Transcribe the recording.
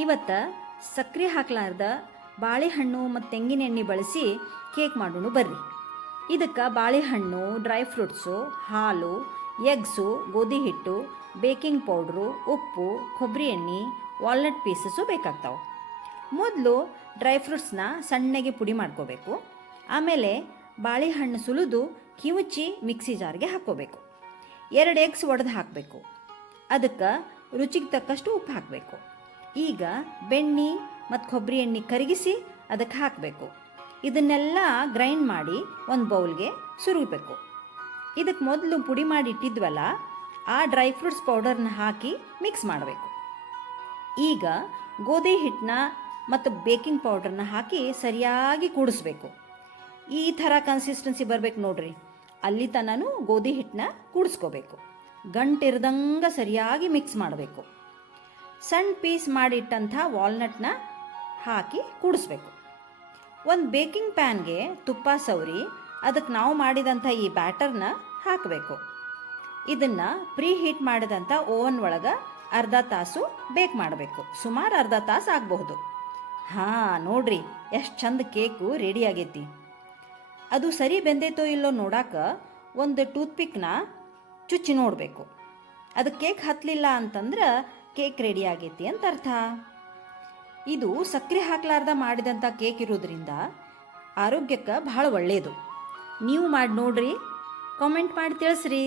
ಇವತ್ತು ಸಕ್ಕರೆ ಹಾಕಲಾರ್ದ ಬಾಳೆಹಣ್ಣು ಮತ್ತು ತೆಂಗಿನ ಎಣ್ಣೆ ಬಳಸಿ ಕೇಕ್ ಮಾಡೋಣ ಬರ್ರಿ. ಇದಕ್ಕೆ ಬಾಳೆಹಣ್ಣು, ಡ್ರೈ ಫ್ರೂಟ್ಸು, ಹಾಲು, ಎಗ್ಸು, ಗೋಧಿ ಹಿಟ್ಟು, ಬೇಕಿಂಗ್ ಪೌಡ್ರು, ಉಪ್ಪು, ಕೊಬ್ಬರಿ ಎಣ್ಣೆ, ವಾಲ್ನಟ್ ಪೀಸಸ್ಸು ಬೇಕಾಗ್ತಾವೆ. ಮೊದಲು ಡ್ರೈ ಫ್ರೂಟ್ಸ್ನ ಸಣ್ಣಗೆ ಪುಡಿ ಮಾಡ್ಕೋಬೇಕು. ಆಮೇಲೆ ಬಾಳೆಹಣ್ಣು ಸುಲಿದು ಕಿವುಚಿ ಮಿಕ್ಸಿ ಜಾರ್ಗೆ ಹಾಕ್ಕೋಬೇಕು. 2 ಎಗ್ಸ್ ಒಡೆದು ಹಾಕಬೇಕು. ಅದಕ್ಕೆ ರುಚಿಗೆ ತಕ್ಕಷ್ಟು ಉಪ್ಪು ಹಾಕಬೇಕು. ಈಗ ಬೆಣ್ಣೆ ಮತ್ತು ಕೊಬ್ಬರಿ ಎಣ್ಣೆ ಕರಗಿಸಿ ಅದಕ್ಕೆ ಹಾಕಬೇಕು. ಇದನ್ನೆಲ್ಲ ಗ್ರೈಂಡ್ ಮಾಡಿ ಒಂದು ಬೌಲ್ಗೆ ಸುರಿಬೇಕು. ಇದಕ್ಕೆ ಮೊದಲು ಪುಡಿ ಮಾಡಿ ಇಟ್ಟಿದ್ವಲ್ಲ, ಆ ಡ್ರೈ ಫ್ರೂಟ್ಸ್ ಪೌಡರ್ನ ಹಾಕಿ ಮಿಕ್ಸ್ ಮಾಡಬೇಕು. ಈಗ ಗೋಧಿ ಹಿಟ್ಟನ್ನ ಮತ್ತು ಬೇಕಿಂಗ್ ಪೌಡ್ರನ್ನ ಹಾಕಿ ಸರಿಯಾಗಿ ಕೂಡಿಸ್ಬೇಕು. ಈ ಥರ ಕನ್ಸಿಸ್ಟೆನ್ಸಿ ಬರಬೇಕು ನೋಡ್ರಿ. ಅಲ್ಲಿ ತನೂ ಗೋಧಿ ಹಿಟ್ಟನ್ನ ಕೂಡಿಸ್ಕೋಬೇಕು. ಗಂಟಿರ್ದಂಗೆ ಸರಿಯಾಗಿ ಮಿಕ್ಸ್ ಮಾಡಬೇಕು. ಸಣ್ಣ ಪೀಸ್ ಮಾಡಿಟ್ಟಂಥ ವಾಲ್ನಟ್ನ ಹಾಕಿ ಕೂಡಿಸ್ಬೇಕು. ಒಂದು ಬೇಕಿಂಗ್ ಪ್ಯಾನ್ಗೆ ತುಪ್ಪ ಸವರಿ ಅದಕ್ಕೆ ನಾವು ಮಾಡಿದಂಥ ಈ ಬ್ಯಾಟರ್ನ ಹಾಕಬೇಕು. ಇದನ್ನು ಪ್ರೀ ಹೀಟ್ ಮಾಡಿದಂಥ ಓವನ್ ಒಳಗೆ ಅರ್ಧ ತಾಸು ಬೇಕ್ ಮಾಡಬೇಕು. ಸುಮಾರು ಅರ್ಧ ತಾಸು ಆಗಬಹುದು. ನೋಡ್ರಿ ಎಷ್ಟು ಚಂದ ಕೇಕು ರೆಡಿ ಆಗೈತಿ. ಅದು ಸರಿ ಬೆಂದೈತೋ ಇಲ್ಲೋ ನೋಡಾಕ ಒಂದು ಟೂತ್ಪಿಕ್ನ ಚುಚ್ಚಿ ನೋಡಬೇಕು. ಅದು ಕೇಕ್ ಹತ್ತಲಿಲ್ಲ ಅಂತಂದ್ರೆ ಕೇಕ್ ರೆಡಿ ಆಗೈತಿ ಅಂತ ಅರ್ಥ. ಇದು ಸಕ್ಕರೆ ಹಾಕಲಾರ್ದ ಮಾಡಿದಂಥ ಕೇಕ್ ಇರೋದ್ರಿಂದ ಆರೋಗ್ಯಕ್ಕೆ ಬಹಳ ಒಳ್ಳೆಯದು. ನೀವು ಮಾಡಿ ನೋಡ್ರಿ, ಕಾಮೆಂಟ್ ಮಾಡಿ ತಿಳಿಸ್ರಿ.